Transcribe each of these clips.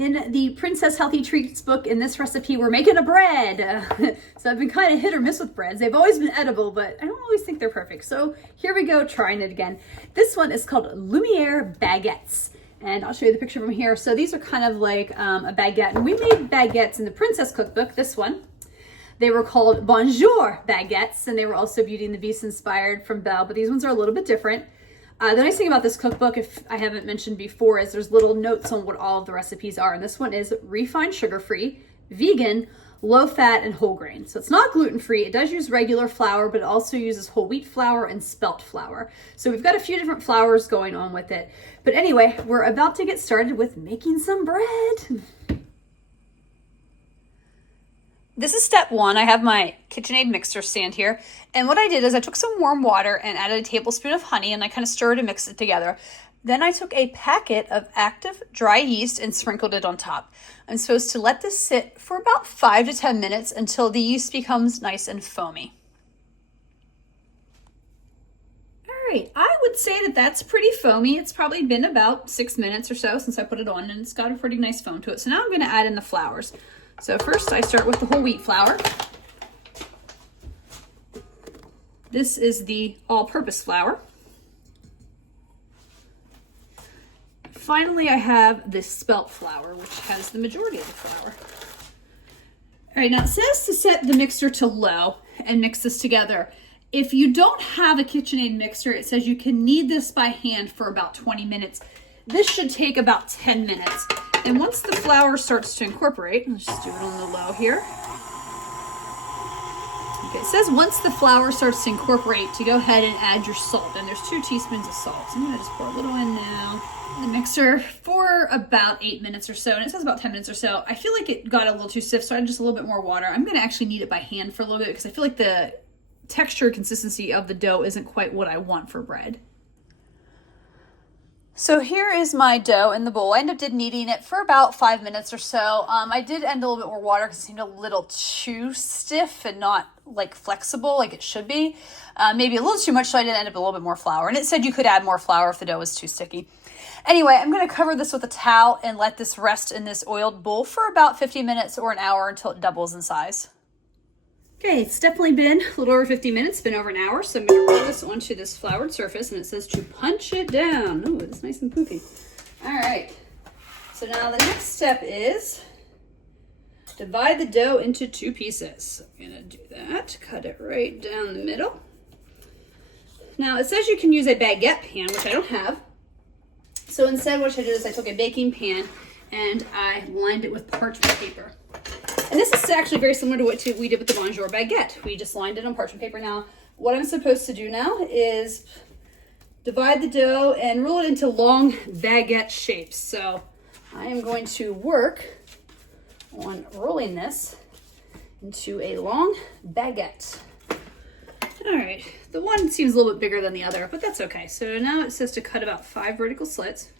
In the Princess Healthy Treats book, in this recipe, we're making a bread. So I've been kind of hit or miss with breads. They've always been edible, but I don't always think they're perfect. So here we go, trying it again. This one is called Lumiere Baguettes. And I'll show you the picture from here. So these are kind of like a baguette. And we made baguettes in the Princess Cookbook, this one. They were called Bonjour Baguettes, and they were also Beauty and the Beast inspired from Belle, but these ones are a little bit different. The nice thing about this cookbook, if I haven't mentioned before, is there's little notes on what all of the recipes are. And this one is refined sugar-free, vegan, low-fat, and whole grain. So it's not gluten-free. It does use regular flour, but it also uses whole wheat flour and spelt flour. So we've got a few different flours going on with it. But anyway, we're about to get started with making some bread. This is step one. I have my KitchenAid mixer stand here. And what I did is I took some warm water and added a tablespoon of honey, and I kind of stirred and mixed it together. Then I took a packet of active dry yeast and sprinkled it on top. I'm supposed to let this sit for about 5 to 10 minutes until the yeast becomes nice and foamy. All right, I would say that that's pretty foamy. It's probably been about 6 minutes or so since I put it on, and it's got a pretty nice foam to it. So now I'm going to add in the flours. So first I start with the whole wheat flour. This is the all-purpose flour. Finally, I have this spelt flour, which has the majority of the flour. All right, now it says to set the mixer to low and mix this together. If you don't have a KitchenAid mixer, it says you can knead this by hand for about 20 minutes. This should take about 10 minutes. And once the flour starts to incorporate, let's just do it on the low here. Okay, it says once the flour starts to incorporate, to go ahead and add your salt. And there's 2 teaspoons of salt. So I'm gonna just pour a little in now. In the mixer for about 8 minutes or so, and it says about 10 minutes or so. I feel like it got a little too stiff, so I added just a little bit more water. I'm gonna actually knead it by hand for a little bit because I feel like the texture consistency of the dough isn't quite what I want for bread. So here is my dough in the bowl. I ended up kneading it for about 5 minutes or so. I did add a little bit more water because it seemed a little too stiff and not like flexible like it should be. Maybe a little too much, so I did end up a little bit more flour. And it said you could add more flour if the dough was too sticky. Anyway, I'm going to cover this with a towel and let this rest in this oiled bowl for about 50 minutes or an hour until it doubles in size. Okay, it's definitely been a little over 50 minutes, been over an hour, so I'm going to roll this onto this floured surface, and it says to punch it down. Oh, it's nice and poofy. All right, so now the next step is divide the dough into 2 pieces. So I'm going to do that, cut it right down the middle. Now, it says you can use a baguette pan, which I don't have. So instead, what I did is I took a baking pan and I lined it with parchment paper. And this is actually very similar to what we did with the Bonjour Baguette. We just lined it on parchment paper. Now, what I'm supposed to do now is divide the dough and roll it into long baguette shapes. So I am going to work on rolling this into a long baguette. All right, the one seems a little bit bigger than the other, but that's okay. So now it says to cut about 5 vertical slits.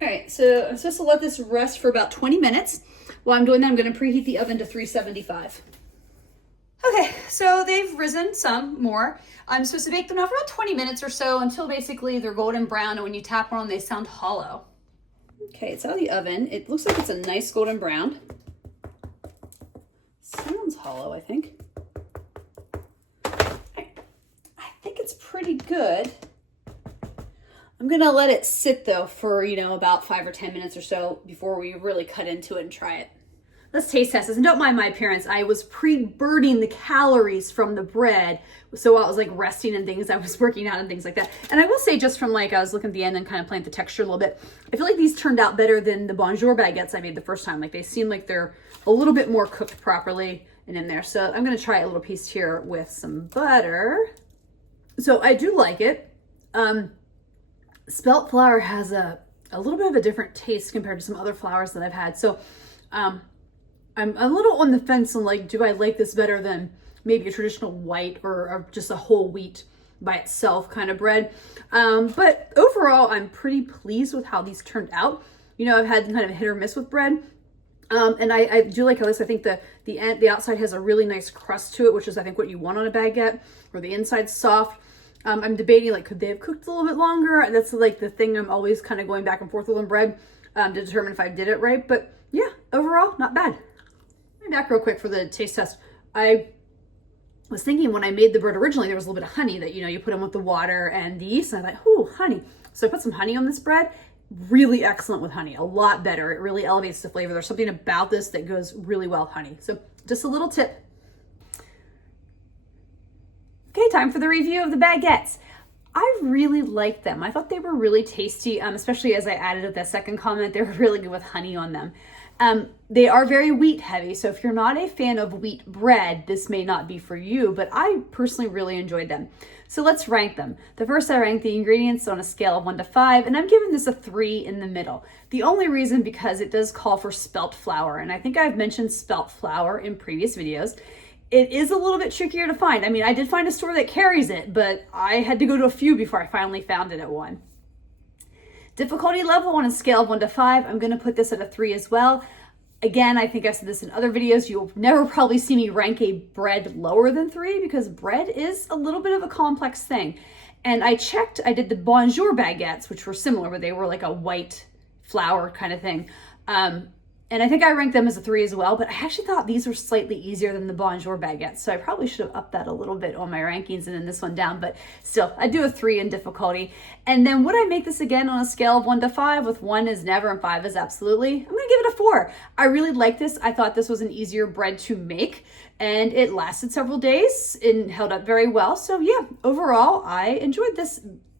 All right, so I'm supposed to let this rest for about 20 minutes. While I'm doing that, I'm going to preheat the oven to 375. Okay, so they've risen some more. I'm supposed to bake them now for about 20 minutes or so until basically they're golden brown, and when you tap on them, they sound hollow. Okay, it's out of the oven. It looks like it's a nice golden brown. Sounds hollow, I think. I think it's pretty good. I'm gonna let it sit though for, about 5 or 10 minutes or so before we really cut into it and try it. Let's taste test this, and don't mind my appearance. I was pre-burning the calories from the bread, so I was like resting and things. I was working out and things like that. And I will say, just from I was looking at the end and kind of playing with the texture a little bit, I feel like these turned out better than the Bonjour baguettes I made the first time. Like, they seem like they're a little bit more cooked properly and in there. So I'm gonna try a little piece here with some butter. So I do like it. Spelt flour has a little bit of a different taste compared to some other flours that I've had. So I'm a little on the fence on do I like this better than maybe a traditional white or just a whole wheat by itself kind of bread. But overall, I'm pretty pleased with how these turned out. I've had kind of hit or miss with bread. And I do like how this, I think the outside has a really nice crust to it, which is I think what you want on a baguette, or the inside's soft. I'm debating, like, could they have cooked a little bit longer? That's like the thing I'm always kind of going back and forth with on bread, to determine if I did it right. But yeah, overall, not bad. Let me back real quick for the taste test. I was thinking when I made the bread originally, there was a little bit of honey that, you put in with the water and the yeast. And I thought, ooh, honey. So I put some honey on this bread. Really excellent with honey, a lot better. It really elevates the flavor. There's something about this that goes really well with honey. So just a little tip. Okay, time for the review of the baguettes. I really liked them. I thought they were really tasty, especially as I added that second comment, they were really good with honey on them. They are very wheat heavy, so if you're not a fan of wheat bread, this may not be for you, but I personally really enjoyed them. So let's rank them. The first, I ranked the ingredients on a scale of 1 to 5, and I'm giving this a 3 in the middle. The only reason, because it does call for spelt flour, and I think I've mentioned spelt flour in previous videos. It is a little bit trickier to find. I mean, I did find a store that carries it, but I had to go to a few before I finally found it at one. Difficulty level on a scale of 1 to 5, I'm going to put this at a 3 as well. Again, I think I've said this in other videos, you'll never probably see me rank a bread lower than 3 because bread is a little bit of a complex thing. And I did the Bonjour baguettes, which were similar, where they were like a white flour kind of thing. And I think I ranked them as a 3 as well, but I actually thought these were slightly easier than the Bonjour baguettes. So I probably should have upped that a little bit on my rankings and then this one down, but still, I do a 3 in difficulty. And then would I make this again on a scale of 1 to 5, with 1 is never and 5 is absolutely? I'm gonna give it a 4. I really like this. I thought this was an easier bread to make, and it lasted several days and held up very well. So yeah, overall, I enjoyed this